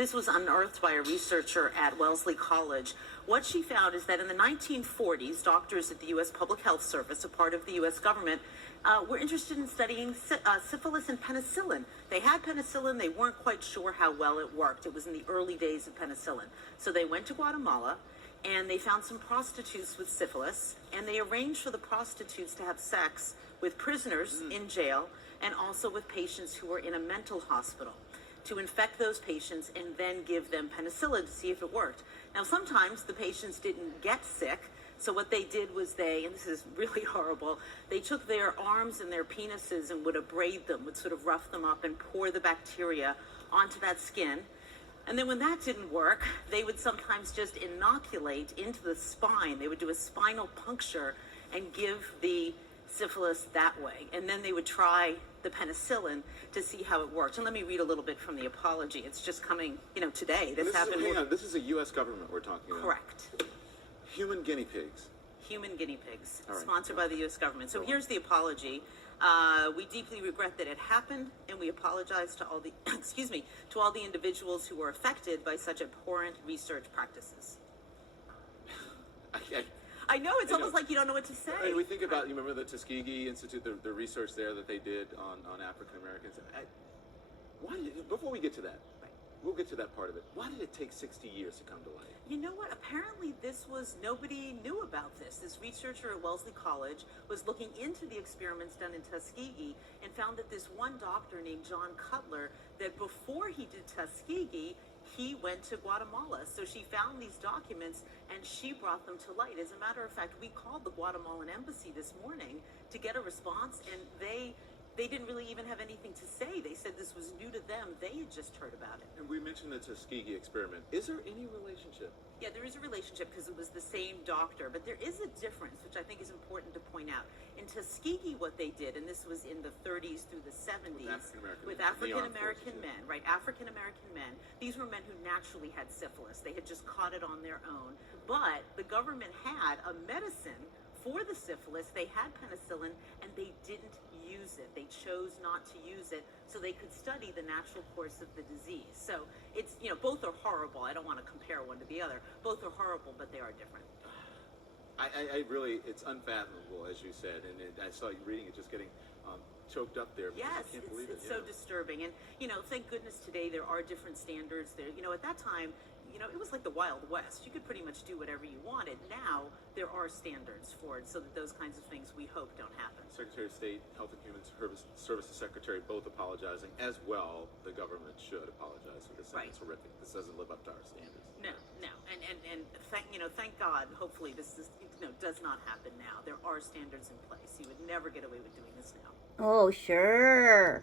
This was unearthed by a researcher at Wellesley College. What she found is that in the 1940s, doctors at the U.S. Public Health Service, a part of the U.S. government, were interested in studying syphilis and penicillin. They had penicillin, they weren't quite sure how well it worked. It was in the early days of penicillin. So they went to Guatemala and they found some prostitutes with syphilis, and they arranged for the prostitutes to have sex with prisoners in jail and also with patients who were in a mental hospital, to infect those patients and then give them penicillin to see if it worked. Now, sometimes the patients didn't get sick, so what they did was and this is really horrible, they took their arms and their penises and would abrade them, would sort of rough them up and pour the bacteria onto that skin. And then when that didn't work, they would sometimes just inoculate into the spine. They would do a spinal puncture and give the syphilis that way. And then they would try the penicillin to see how it worked. And let me read a little bit from the apology. It's just coming, today. Hang on, this is a U.S. government we're talking about. Correct. Human guinea pigs. Human guinea pigs, All right. sponsored by the U.S. government. So here's the apology. We deeply regret that it happened, and we apologize to all the, to all the individuals who were affected by such abhorrent research practices. I know, it's almost like you don't know what to say. And we think about, you remember the Tuskegee Institute, the research there that they did on African Americans. Before we get to that, we'll get to that part of it. Why did it take 60 years to come to light? You know what? Apparently nobody knew about this. This researcher at Wellesley College was looking into the experiments done in Tuskegee and found that this one doctor named John Cutler, that before he did Tuskegee, he went to Guatemala. So she found these documents and she brought them to light. As a matter of fact, we called the Guatemalan embassy this morning to get a response, and they didn't really even have anything to say. They said this was new to them. They had just heard about it. And we mentioned the Tuskegee experiment. Is there any relationship? Yeah, there is a relationship because it was the same doctor, but there is a difference, which I think is important to point out. In Tuskegee, what they did, and this was in the 30s through the 70s, with African-American men, right? African-American men. These were men who naturally had syphilis. They had just caught it on their own. But the government had a medicine for the syphilis. They had penicillin, and they didn't use it. They chose not to use it so they could study the natural course of the disease. So it's, both are horrible. I don't want to compare one to the other. Both are horrible, but they are different. I really, it's unfathomable, as you said, and I saw you reading it, just getting choked up there. Yes, I can't believe it's so disturbing. And, thank goodness today there are different standards there. At that time, it was like the Wild West. You could pretty much do whatever you wanted. Now, there are standards for it so that those kinds of things we hope don't happen. Secretary of State, Health and Human Services Secretary, both apologizing. As well, the government should apologize for this. Right. It's horrific. This doesn't live up to our standards. No. And thank God, hopefully this does not happen now. There are standards in place. You would never get away with doing this now. Oh, sure.